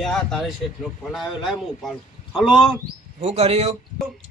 યા તારે શેઠનો ફોન આવ્યો લાય હું ઉપાડું. હલો, શું કર્યું?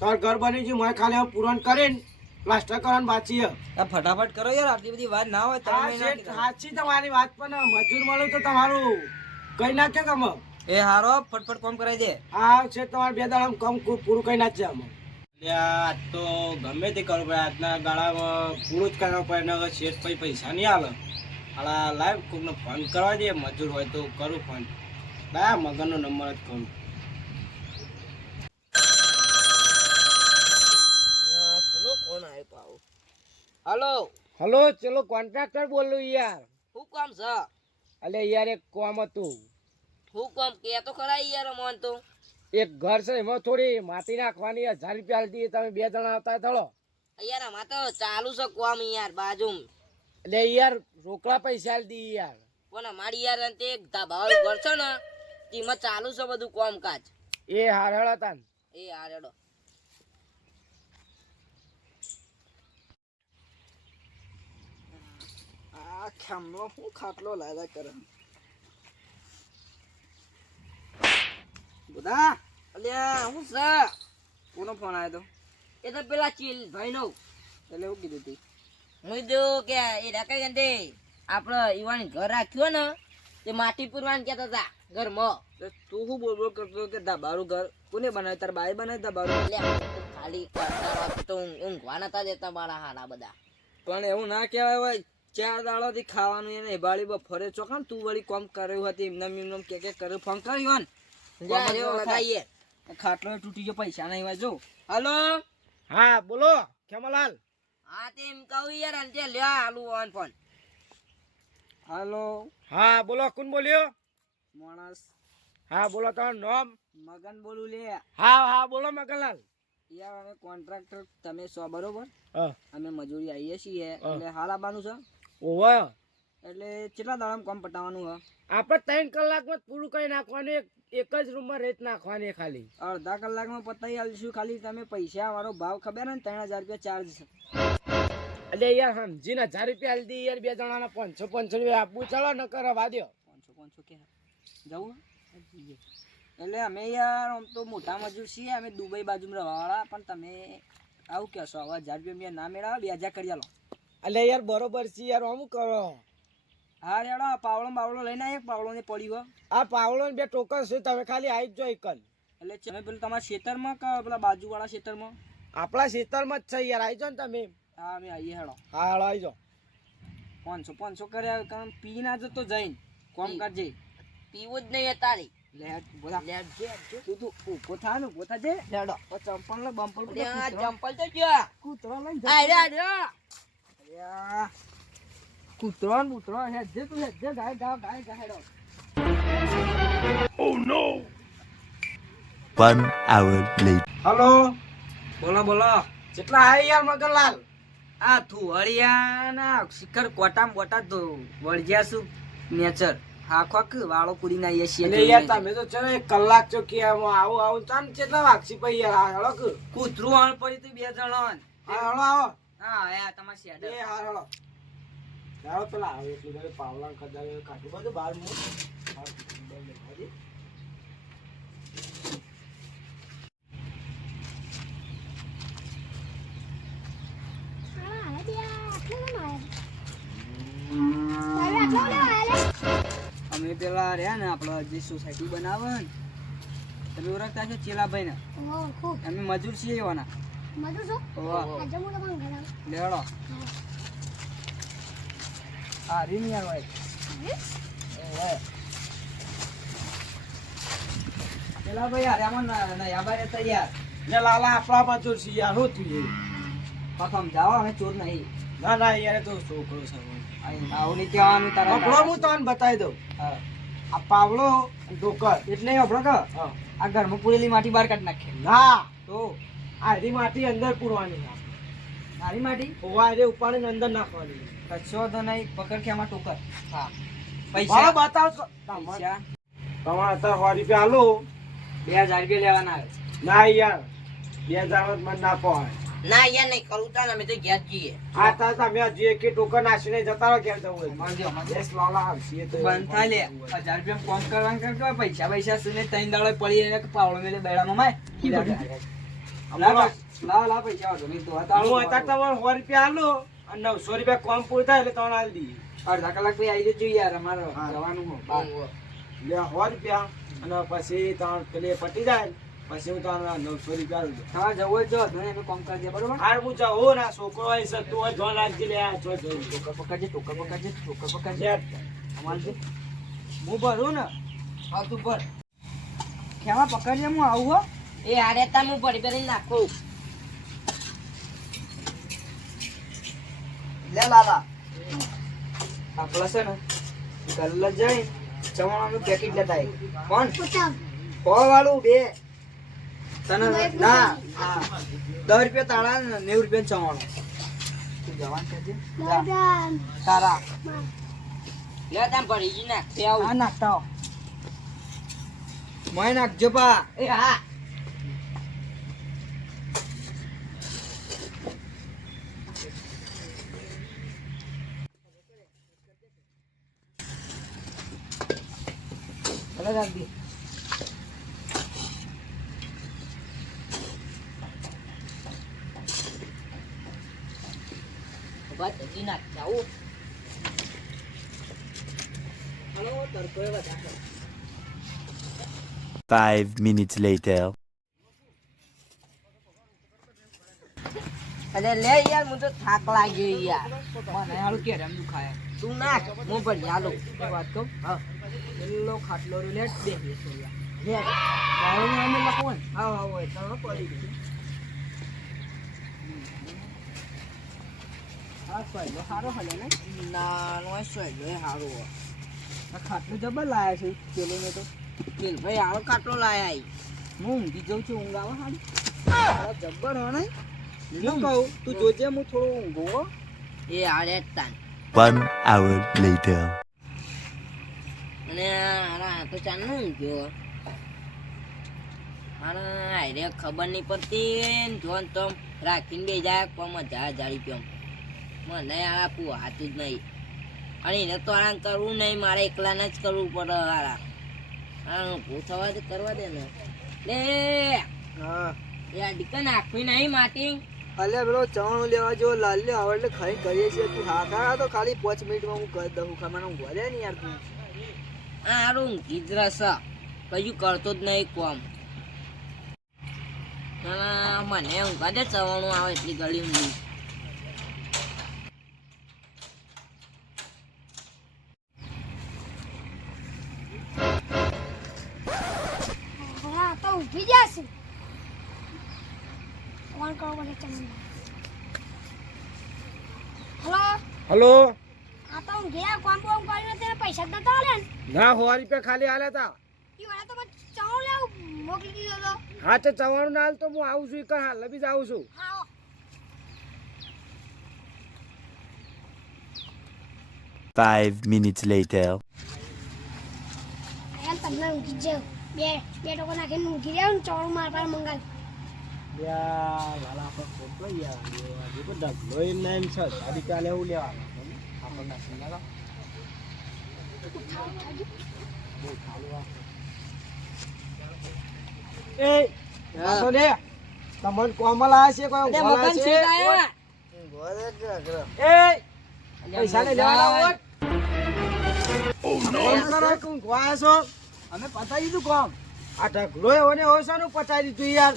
તાર ઘર બની ગયું, મેં ખાલી પૂરણ કરીને પ્લાસ્ટર કરવાનું બાકી છે. ફટાફટ કરો યાર, આટલી બધી વાત ના હોય. હા શેઠ, સાચી તમારી વાત, પણ મજૂર મળ્યું તો તમારું કઈ નાખે કમ. એ હારો ફટફટ કોમ કરાવી દે. હા શેઠ, તમારે 2 દાડામાં કામ પૂરું કઈ નાખશે અમે. આજ તો ગમે તે કરવું પડે, આજના ગાળામાં પૂરું જ કરવા પડે. હવે શેઠ પછી પૈસા નહીં આવે. હાલા લાઈવ કોકને ફોન કરવા દે, મજૂર હોય તો કરું ફોન. લાયા મગનનો નંબર જ કરું. ફોન આવ્યો પાવ. હલો હલો, ચલો કોન્ટ્રાક્ટર બોલું યાર. શું કામ છે? અલે યાર એક કામ હતું. શું કામ કે તો ખરા યાર મોન તો. એક ઘર છે, એમાં થોડી માટી નાખવાની, 1000 રૂપિયા આલતી. તમે 2 જણા આવતા થલો યાર આમાં તો ચાલુ છે કોમ યાર બાજુ. એટલે યાર રોકડા પૈસા આલતી યાર. પણ અમારી યાર અંતે એક ધાબાવાળું ઘર છે ને, એમાં ચાલુ છે બધું કોમકાજ. એ હારળ હતા ને. એ હારેડો. આ ખામનો હું ખાટલો લાયલા કરે બધા. અલ્યા હું છે? કોનો ફોન આવ્યો તો? એ તો પેલા ચીલ ભાઈ નો. એટલે એવું કીધું તું? હું કીધું કે એ રકાઈ ગંદે આપણે ઈવાની ઘર રાખ્યું ને, તે માટી પૂરવાનું કહેતા હતા ઘરમાં. તું શું બોલ બોલ કરતો કે ધાબારું ઘર કોને બનાવ્યું? તાર બાઈ બનાવ્યું ધાબારું? ખાલી તો ઊંઘવા નતા દેતા મારા હારા બધા. પણ એવું ના કહેવાય હોય. 4 દાડાથી ખાવાનું એને હેબાળી બફરે ચોખાન તું વળી કોમ કર્યું હતી એમને કે કર્યું ફોન કર્યો ને લગાઈએ. ખાટલો તૂટી ગયો, પૈસા નહીં હોય જો. હલો હા બોલો ખેમાલાલ. હા તે એમ કહું યાર અંતે લ્યા આલુ ઓન ફોન. હલો હા બોલો, કોણ બોલ્યો? માણસ. હા બોલો, તમારું નામ? મગન બોલું લે. હા હા બોલો મગનલાલ. યાર અમે કોન્ટ્રાક્ટર તમે 100 બરોબર. હા અમે મજૂરી આવીએ છીએ એટલે હાલ આવવાનું છે. ઓવા એટલે કેટલા દાડામાં કામ પટાવવાનું છે? આપણે 3 કલાકમાં પૂરું કરી નાખવાનું. એક જ રૂમમાં રેત નાખવાની ખાલી. અડધા કલાકમાં પતાવી આલશું. ખાલી તમે પૈસા વાળો ભાવ ખબર ને 3000 રૂપિયા ચાર્જ છે. એટલે યાર સમજીને 1000 રૂપિયા આલતી યાર. 2 જણાના 500 રૂપિયા આપવું. ચાલો ન કરવા દો. 500 કે જવું એટલે અમે યાર આમ તો મોટા મજૂર છીએ. અમે દુબઈ બાજુમાં રહેવાવાળા. પણ તમે આવું કહેશો હવે 1000 રૂપિયા ના મેળવે 2000 કરી આલો. એટલે યાર બરોબર છે યાર, અમુક કરો. હા રેડો પાવડો બાવડો લઈને આવીએ. પાવડો ને પડ્યો આ પાવડો ને 2 ટોકન છે, તમે ખાલી આવી જ જો એકલ. એટલે તમે પેલું તમારા ખેતરમાં કે પેલા બાજુવાળા ખેતરમાં? આપણા ખેતરમાં જ છે યાર, આવી જાઓ ને તમે. હા અમે આવીએ હેડો. હા હેડો આવી જાઓ. 500 કર્યા કારણ પી ના જતો જઈને કોમ કરજે. પીવું જ નહીં તારી. લે બોલા લે તું ઉભો થા ને, ઉભો થાજે. લેડો ચંપલ ને બમ્પલ ચંપલ તો જો કૂતરો લઈને કૂતરો ને કૂતરો હેજે તું હેજે ગાય હેડો. Oh no. 1 hour later. Hello બોલો બોલો. કેટલા આય યાર મગનલાલ? આ થુવળિયા ના શિખર કોટામ બોટા તો વળજ્યા શું નેચર આખો કે વાળો પૂરી ના છીએ. એટલે યાર તમે તો ચલો 1 કલાક ચો કે આવું ચાલ કેટલા વાગસી પઈ યાર. હેડો કે કૂતરું આણ પડી તું 2 જણા. હા હેડો આવો. હા આયા તમાર શેડ. એ હા હેડો. હેડો પેલા આવે એટલું બધું પાવલા કદાચ કાઢું બધું બહાર મૂક. અમે પેલા રહ્યા ને આપડે જે સોસાયટી બનાવે ને, તમે ઓળખતા છો ચેલાભાઈ ને? અમે મજૂર છીએ એવાના. લેવડો હા રીની યાર ભાઈ. ચેલાભાઈ યાર એમાં નયા ભાઈ હતા યાર. લે લાલા આપણા મજૂર છે યાર. હું તું પ્રથમ જાઓ અમે ચોર નહીં. ના ના યાર તો છોકરો છે. આવું નહીં કહેવાનું તારા. હું તમને બતાવી દઉં. હા આ પાવલો ઢોકર એટલે આપણો કે આ ઘરમાં પૂરેલી માટી બહાર કાઢી નાખે. ના તો આ હરી માટી અંદર પૂરવાની. મારી માટી ઓવા રે ઉપાડીને અંદર નાખવાની. કશો તો નહીં. પકડ કે આમાં ટોકર. હા પૈસા બતાવશો પૈસા તમારે અત્યારે 100 રૂપિયા હાલો. 2000 રૂપિયા લેવાના આવે. ના યાર 2000 મને ના પહોંચે. ના યાર નહીં કરું તા ને અમે તો ઘેર જઈએ. આ તા તમે હજી એકે ટોકન નાસીને જતા રહો ઘેર જવું હોય. દેશ લાવલા આવશે તો બંધ થાય લે 1000 રૂપિયા કોમ કરવાનું કેમ કે પૈસા સુને 3 દાડો પડી એને પાવડો મેલે બેડામાં માય લા પૈસા વાળો નહીં તો હું તાળો અત્યારે તમારે 100 રૂપિયા આલો અને 900 રૂપિયા કોમ પૂરું થાય એટલે તમને આલી દઈએ. અડધા કલાક પછી આવી જજો યાર અમારે હા. જવાનું હો બાર. લે 100 રૂપિયા અને પછી તમને પેલી પટી જાય ને પછી હું તમને 900 રૂપિયા આલું. તમારે જવું હોય જો ધોને અમે કોમ કરી દે બરોબર હાર હું જાઉં ના છોકરો હોય છે તું હોય ધોન રાખજે લે આ જો જો ટોકર પકડજે યાર અમારે જે હું ભરું ને હા તું ભર. ખેવા પકડજે હું આવું હો એ હારે તા હું ભરી ભરી નાખું. લે લાલા આપલા છે ને ગલ્લા જઈ ચવાણાનું પેકેટ લેતા આય કોણ 100 વાળું બે તને ના હા 10 રૂપિયા તાળા ને 90 રૂપિયા ચવાણું તું જવાન છે તારા લે તા ભરી જી નાખ તે આવું. આ નાખતા હો મોય નાખજો પા એ હા ભલે રાખ દે બસ હજી નાખ જાવું. હલો તરકો એ બધા 5 minutes later. અરે લે યાર હું તો થાક લાગ્યો યાર. મને હાલું કે રમ દુખાય તું નાખ હું ભરી આલું. એક વાત કહું હા પેલો ખાટલો લેટ દે લે. વાળું અમે લખો ને હા હા હોય તો પડી ગયું હા પહેલો સારો હલે ને ના નો સોય લે હારું. આ ખાટલું જબર લાયા છે પેલો ને તો પેલ ભાઈ આવો કાટલો લાયા ઈ. હું ઊંઘી જાઉં છું ઊંઘ આવે હારી જબ્બર હો ને હું કહું તું જોજે હું થોડું ઊંઘું હો એ હારે તાન 1 hour later. અને હારા તો ચાલ નું ગયો. હારા આરે ખબર નહીં પડતી ને જોન તો રાખીને બે જાય કોમ જાળી પ્યો. મને આ પૂ હાથું જ નહીં અને એને તો આરામ કરવું નહીં મારે એકલાને જ કરવું પડે. હારા હા ભૂ થવા દે કરવા દે ને લે હા એ આ ડીકન આખી નહીં માટી. અલ્યા પેલો ચવાણું લેવા જો લાલ લે આવડે ખાઈ કરીએ છીએ તું હા ખા તો ખાલી 5 મિનિટમાં હું કરી દઉં ખાવાનું ઊંઘવા દે ને યાર તું આ હારું ઊંઘી જ રહેશે કયું કરતો જ નહીં કોમ. મને ઊંઘા દે ચવાણું આવે એટલી ગળી ઊંઘી. હા તો ઊભી જશે કોણ કરો બોલે તમને હલો હલો આ તો હું ગયા કોમ કોમ કરીને તેને પૈસા જ નતા આલે ને ના 100 રૂપિયા ખાલી આલ્યા તા. ઈ વાળા તો મને ચાઉ લેવું મોકલી દીધો તો હા તો ચવાણું ના હાલ તો હું આવું છું કા હાલ બી જાઉં છું. હા 5 minutes later. એમ તમને ઊંઘી જાવ બે ટોકો નાખીને ઊંઘી જાવ ને ચાઉ મારા પાસે મંગાવી યાર વાલા આપણે ખોટો યાર એ તો ડગલો એમ ના એમ છે સારી કાલે એવું લેવાનું આપણે નાસી ના એ તો લે તમને કોમલ આ છે કોઈ અરે બોલા મકાન છે સીટ આયા. એ પૈસા ને લેવાના હોત કોમ કરો કોણ ગવા છો અમે પતાવી દીધું કોમ આ ઢગલો એવો ને હોય શાનું પતાવી દીધું યાર.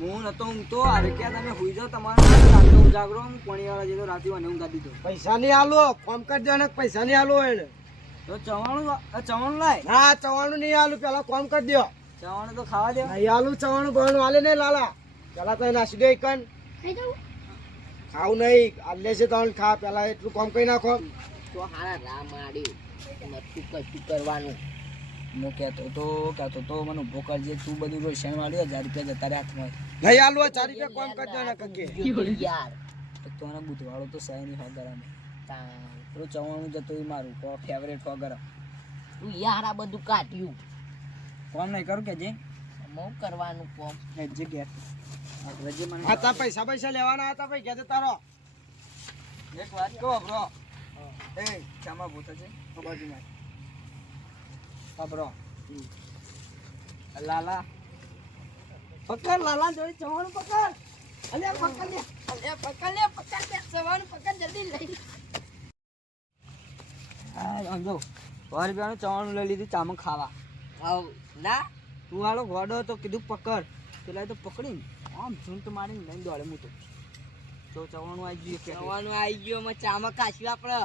હું નતો ઊંઘતો અરે ક્યાં તમે હુઈ જાઓ તમારે રાતે ઉજાગરો હું પાણી વાળા જેતો રાતે મને ઊંઘા દીધો પૈસા નહીં આલો કોમ કરી દેવાના પૈસા નહીં આલો એને તો ચવાણું લાય ના ચવાણું નહીં આલું પેલા કોમ કરી દો. ચવાણું તો ખાવા દે નહીં આલું ચવાણું બહાનું આલે નહીં લાલા પેલા તો નાસી દે કન ખાઈ જાઉં ખાવું નહીં આલે છે તો ખા પેલા એટલું કોમ કરી નાખો. તો હારા રામ આડ્યું નતું કશું કરવાનું. હું કહેતો તો મને ઉભો કરજે તું બધું રોશન વાળ્યું 1000 રૂપિયા જતા રહ્યા હાથમાં નહીં આલું 4 રૂપિયા કોમ કરી દેવાના કકે યાર તો આના બુધવાળો તો સહી નહીં હોગર અમે તાન. પેલું ચવાણું જતું એ મારું ફેવરેટ હોગર તું યાર આ બધું કાઢ્યું કોમ નહીં કરું કે જે મો કરવાનું કોમ જગ્યા અગ્રજી મને આ તા પૈસા લેવાના હતા ભાઈ ઘેર તારો એક વાત કહો બ્રો એ ચામાં બોતા છે બાજુમાં હા બ્રો લાલા પકડ લાલા જોઈ ચવાણું પકડ. અલ્યા પકડ લે ચવાણું પકડ જલ્દી લઈ. હા સમજો 100 રૂપિયાનું ચવાણું લઈ લીધું ચામાં ખાવા આવ ના તું વાળો ગોડો તો કીધું પકડ પેલા તો પકડીને આમ ઝૂંટ મારીને લઈને દોડે હું તો ચવાણું આવી ગયું ચવાણું આવી ગયો ચામાં કાશ્યું આપણે.